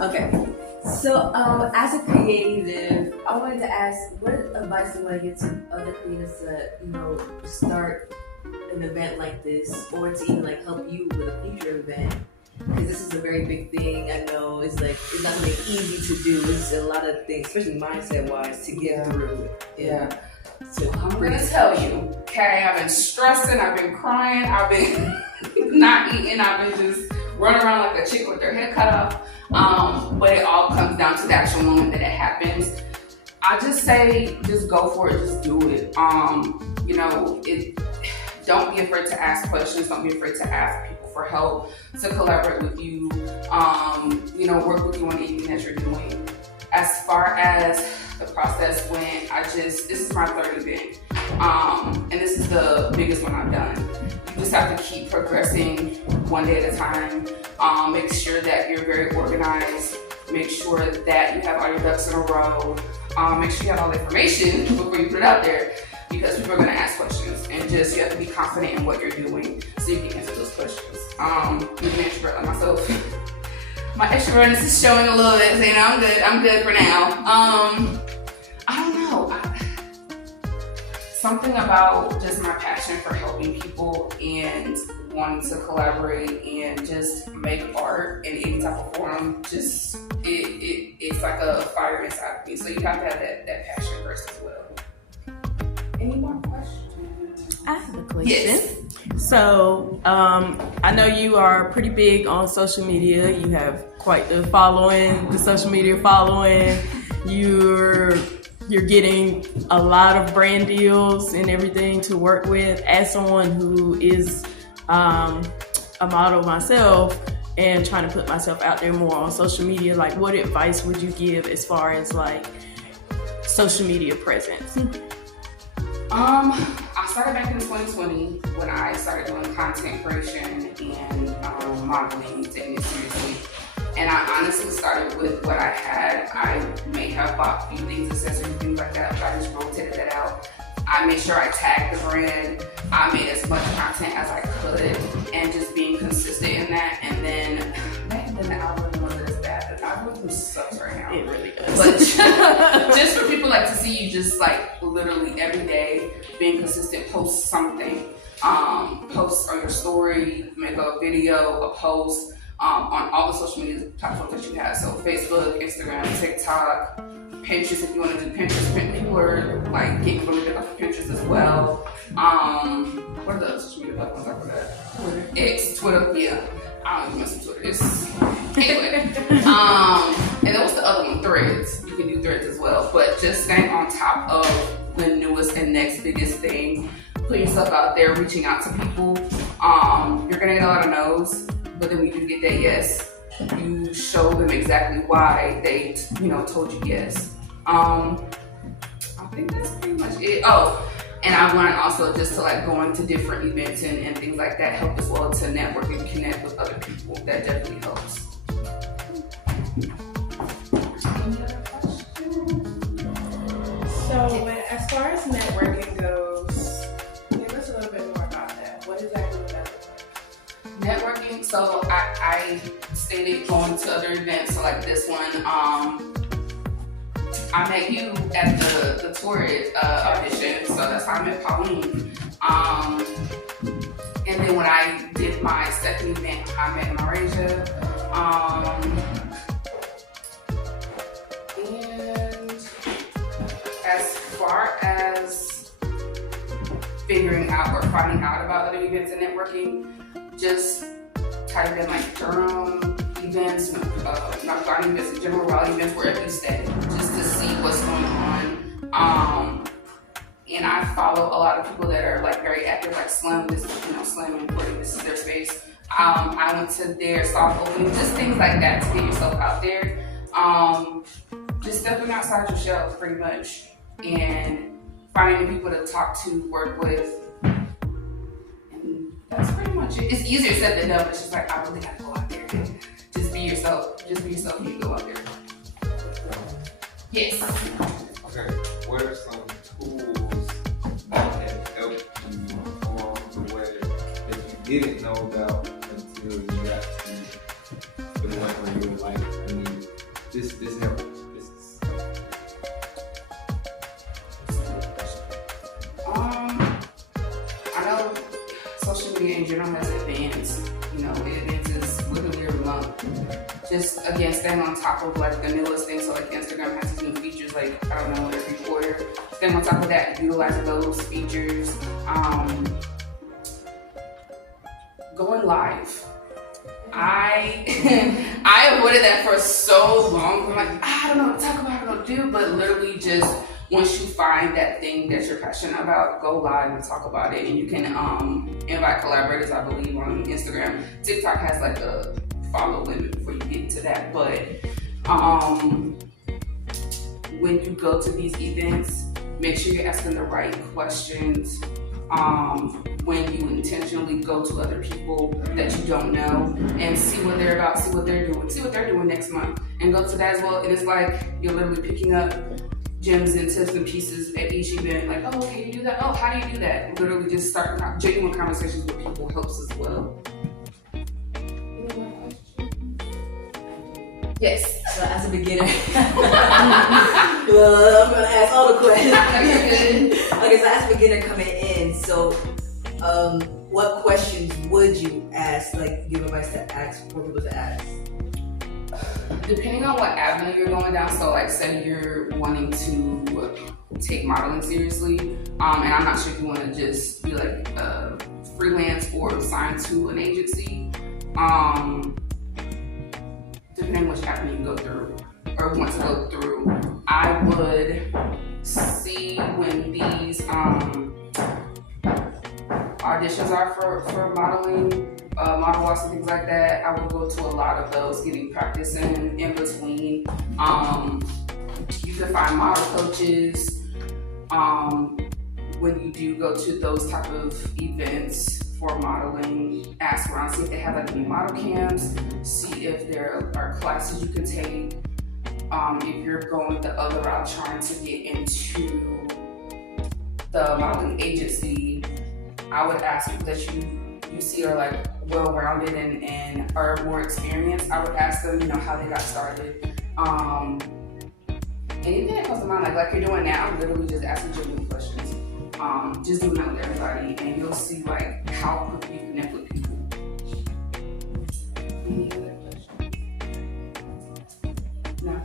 Okay. So, as a creative, I wanted to ask, what advice do you want to give to other creatives to, start an event like this, or to even like help you with a future event? Because this is a very big thing. I know it's like it's not gonna be easy to do. It's a lot of things, especially mindset wise, to get through it. Yeah. So I'm gonna tell you, okay, I've been stressing, I've been crying, I've been not eating, I've been just running around like a chick with their head cut off. But it all comes down to the actual moment that it happens. I just say, just go for it, just do it. Don't be afraid to ask questions, don't be afraid to ask people for help, to collaborate with you, work with you on anything that you're doing. As far as the process went, this is my third event, and this is the biggest one I've done. You just have to keep progressing one day at a time. Make sure that you're very organized. Make sure that you have all your ducks in a row. Make sure you have all the information before you put it out there, because people are going to ask questions, and you have to be confident in what you're doing so you can answer those questions. Being an introvert like myself, my extrovertness is showing a little bit, saying I'm good for now. I don't know. Something about just my passion for helping people and wanting to collaborate and just make art in any type of form, it's like a fire inside of me. So you have to have that passion first as well. Any more questions? I have a question. Yes. So, I know you are pretty big on social media. You have quite the social media following. You're getting a lot of brand deals and everything to work with. As someone who is a model myself and trying to put myself out there more on social media, like what advice would you give as far as like social media presence? I started back in 2020 when I started doing content creation and modeling, taking it seriously. And I honestly started with what I had. I may have bought a few things, accessories, things like that, but I just rotated that out. I made sure I tagged the brand. I made as much content as I could, and just being consistent in that. And then the algorithm was as bad. The algorithm sucks right now. It really does. But just for people like to see you just like literally every day being consistent, post something. Post on your story, make a video, a post. On all the social media platforms that you have. So Facebook, Instagram, TikTok, Pinterest if you want to do Pinterest. People are like getting really big off of Pinterest as well. What are the other social media platforms after that? Twitter. X, Twitter, yeah. I don't even mess with Twitter. Anyway. And then what's the other one? Threads. You can do Threads as well. But just staying on top of the newest and next biggest thing. Putting yourself out there, reaching out to people. You're gonna get a lot of no's. But then when you do get that yes, you show them exactly why they, told you yes. I think that's pretty much it. Oh, and I want also just to like going to different events and things like that help as well to network and connect with other people. That definitely helps. Any other questions? So, as far as networking goes, give us a little bit more about that. What exactly would that look like? Networking, so I stated going to other events, so like this one, I met you at the tour audition, so that's how I met Pauline. And then when I did my second event, I met Marasia. And as far as figuring out or finding out about other events and networking, just type in like Durham events, not garden events, general Raleigh events, wherever you stay, just to see what's going on. And I follow a lot of people that are like very active, like Slim. This is, Slim and Courtney, this is their space. I went to their soft opening, just things like that to get yourself out there. Just stepping outside your shell, pretty much, and finding the people to talk to, work with. That's pretty much it. It's easier said than done, but it's just like, I really gotta go out there. Just be yourself. Just be yourself when you go out there. Yes. Okay, what are some tools that have helped you along the way that you didn't know about until you got to the point where you were like, I need this help. This is I know social media in general has advanced. You know, it advances literally every month. Just again, staying on top of like the newest things. So like Instagram has these new features, like I don't know, every quarter. Staying on top of that, utilizing those features. Going live. I avoided that for so long. I'm like, I don't know what to talk about, I don't know what to do, but literally just once you find that thing that you're passionate about, go live and talk about it. And you can invite collaborators, I believe, on Instagram. TikTok has like a follow limit before you get to that. But when you go to these events, make sure you're asking the right questions. When you intentionally go to other people that you don't know and see what they're about, see what they're doing next month, and go to that as well. And it's like you're literally picking up gems and tips and pieces at each event. Like, oh, okay, you do that. Oh, how do you do that? Literally just start genuine conversations with people helps as well. Yes. So as a beginner, well, I'm gonna ask all the questions. Okay, so as a beginner coming in, so what questions would you ask? Like, give advice to ask for people to ask. Depending on what avenue you're going down, so like say you're wanting to take modeling seriously, and I'm not sure if you want to just be like freelance or signed to an agency. Depending which avenue you go through or want to go through, I would see when these auditions are for modeling, model walks and things like that. I would go to a lot of those, getting practice in between. You can find model coaches when you do go to those type of events for modeling. Ask around, see if they have like any model camps, see if there are classes you can take. If you're going the other route, trying to get into the modeling agency, I would ask people that you see are like well-rounded and are more experienced. I would ask them, you know, how they got started. Anything that comes to mind, like you're doing now, literally just asking genuine questions. Just doing that with everybody, and you'll see like how quickly you connect with people. Any other questions? No.